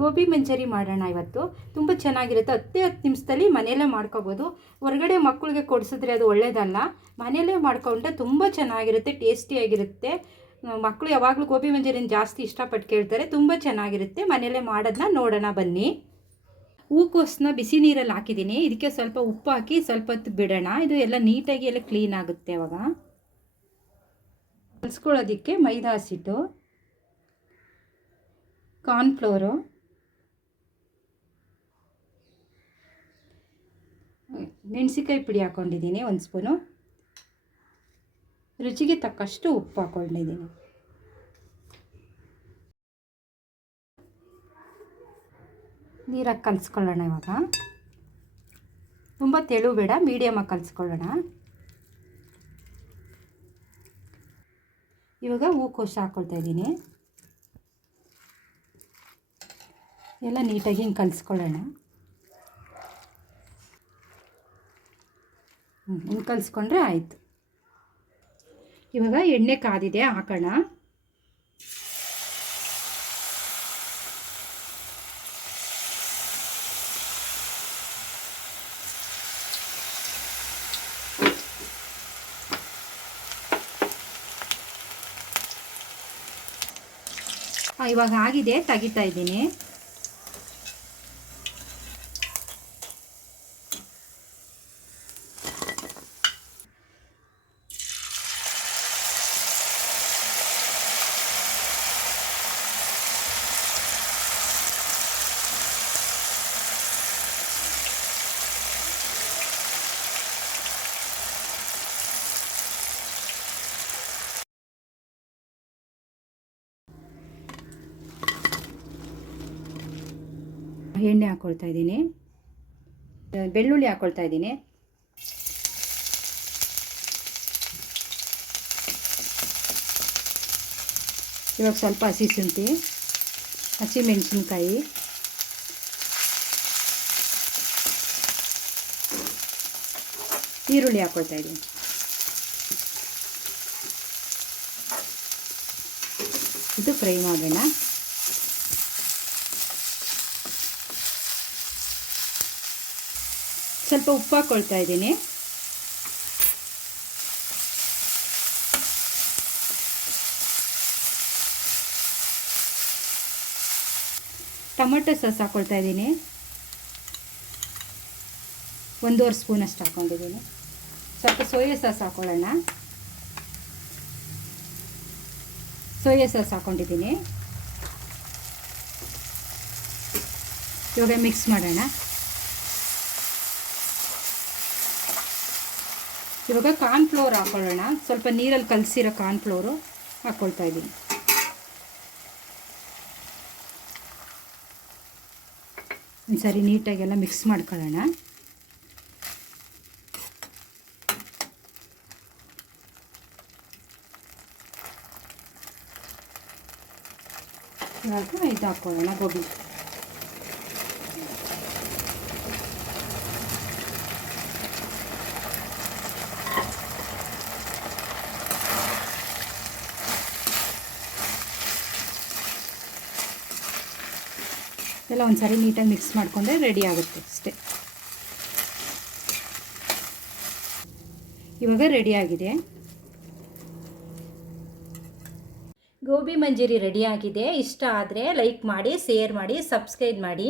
ಗೋಬಿ ಮಂಚೂರಿ ಮಾಡೋಣ ಇವತ್ತು. ತುಂಬ ಚೆನ್ನಾಗಿರುತ್ತೆ. 10 ನಿಮಿಷದಲ್ಲಿ ಮನೆಯಲ್ಲೇ ಮಾಡ್ಕೋಬೋದು. ಹೊರಗಡೆ ಮಕ್ಕಳಿಗೆ ಕೊಡಿಸಿದ್ರೆ ಅದು ಒಳ್ಳೆಯದಲ್ಲ. ಮನೆಯಲ್ಲೇ ಮಾಡ್ಕೊಂಡ್ರೆ ತುಂಬ ಚೆನ್ನಾಗಿರುತ್ತೆ, ಟೇಸ್ಟಿಯಾಗಿರುತ್ತೆ. ಮಕ್ಕಳು ಯಾವಾಗಲೂ ಗೋಬಿ ಮಂಚೂರಿಯನ್ ಜಾಸ್ತಿ ಇಷ್ಟಪಟ್ಟು ಕೇಳ್ತಾರೆ. ತುಂಬ ಚೆನ್ನಾಗಿರುತ್ತೆ. ಮನೆಯಲ್ಲೇ ಮಾಡೋದನ್ನ ನೋಡೋಣ ಬನ್ನಿ. ಹೂಕೋಸನ್ನ ಬಿಸಿ ನೀರಲ್ಲಿ ಹಾಕಿದ್ದೀನಿ. ಇದಕ್ಕೆ ಸ್ವಲ್ಪ ಉಪ್ಪು ಹಾಕಿ ಸ್ವಲ್ಪ ಹೊತ್ತು ಬಿಡೋಣ. ಇದು ಎಲ್ಲ ನೀಟಾಗಿ ಎಲ್ಲ ಕ್ಲೀನ್ ಆಗುತ್ತೆ. ಅವಾಗ ಕಲಿಸ್ಕೊಳ್ಳೋದಕ್ಕೆ ಮೈದಾ ಹಸಿಟ್ಟು, ಕಾರ್ನ್ಫ್ಲೋರು, ಮೆಣಸಿಕಾಯಿ ಪುಡಿ ಹಾಕ್ಕೊಂಡಿದ್ದೀನಿ 1 ಸ್ಪೂನು, ರುಚಿಗೆ ತಕ್ಕಷ್ಟು ಉಪ್ಪು ಹಾಕ್ಕೊಂಡಿದ್ದೀನಿ. ನೀರಾಗಿ ಕಲಿಸ್ಕೊಳ್ಳೋಣ. ಇವಾಗ ತುಂಬ ತೆಳು ಬೇಡ, ಮೀಡಿಯಮಾಗಿ ಕಲಿಸ್ಕೊಳ್ಳೋಣ. ಇವಾಗ ಹೂಕೋಸು ಹಾಕ್ಕೊಳ್ತಾ ಇದ್ದೀನಿ. ಎಲ್ಲ ನೀಟಾಗಿ ಹಿಂಗೆ ಕಲಿಸ್ಕೊಳ್ಳೋಣ. ಹಿಂಗೆ ಕಲಿಸ್ಕೊಂಡ್ರೆ ಆಯಿತು. ಇವಾಗ ಎಣ್ಣೆ ಕಾದಿದೆ, ಹಾಕೋಣ. ಇವಾಗ ಆಗಿದೆ, ತೆಗಿತಾ ಇದ್ದೀನಿ. ಎಣ್ಣೆ ಹಾಕ್ಕೊಳ್ತಾ ಇದ್ದೀನಿ. ಬೆಳ್ಳುಳ್ಳಿ ಹಾಕ್ಕೊಳ್ತಾ ಇದ್ದೀನಿ. ಇವಾಗ ಸ್ವಲ್ಪ ಹಸಿ ಶುಂಠಿ, ಹಸಿಮೆಣಸಿನ್ಕಾಯಿ, ಈರುಳ್ಳಿ ಹಾಕ್ಕೊಳ್ತಾ ಇದ್ದೀನಿ. ಇದು ಫ್ರೈ ಮಾಡೋಣ. ಸ್ವಲ್ಪ ಉಪ್ಪು ಹಾಕ್ಕೊಳ್ತಾ ಇದ್ದೀನಿ. ಟೊಮೆಟೊ ಸಾಸ್ ಹಾಕ್ಕೊಳ್ತಾ ಇದ್ದೀನಿ. 1.5 ಸ್ಪೂನ್ ಅಷ್ಟು ಹಾಕ್ಕೊಂಡಿದ್ದೀನಿ. ಸ್ವಲ್ಪ ಸೋಯಾ ಸಾಸ್ ಹಾಕ್ಕೊಳ್ಳೋಣ. ಸೋಯಾ ಸಾಸ್ ಹಾಕ್ಕೊಂಡಿದ್ದೀನಿ. ಇವಾಗ ಮಿಕ್ಸ್ ಮಾಡೋಣ. ಇವಾಗ ಕಾರ್ನ್ಫ್ಲೋರ್ ಹಾಕ್ಕೊಳ್ಳೋಣ. ಸ್ವಲ್ಪ ನೀರಲ್ಲಿ ಕಲಸಿರೋ ಕಾರ್ನ್ಫ್ಲೋರು ಹಾಕ್ಕೊಳ್ತಾ ಇದ್ದೀನಿ. ಒಂದ್ಸರಿ ನೀಟಾಗೆಲ್ಲ ಮಿಕ್ಸ್ ಮಾಡ್ಕೊಳ್ಳೋಣ. ಇವಾಗ ಇದು ಹಾಕ್ಕೊಳ್ಳೋಣ, ಗೋಬಿ. ಎಲ್ಲ ಒಂದ್ಸರಿ ನೀಟಾಗಿ ಮಿಕ್ಸ್ ಮಾಡಿಕೊಂಡ್ರೆ ರೆಡಿ ಆಗುತ್ತೆ ಅಷ್ಟೇ. ಇವಾಗ ರೆಡಿಯಾಗಿದೆ. ಗೋಬಿ ಮಂಚೂರಿ ರೆಡಿಯಾಗಿದೆ. ಇಷ್ಟ ಆದರೆ ಲೈಕ್ ಮಾಡಿ, ಶೇರ್ ಮಾಡಿ, ಸಬ್ಸ್ಕ್ರೈಬ್ ಮಾಡಿ.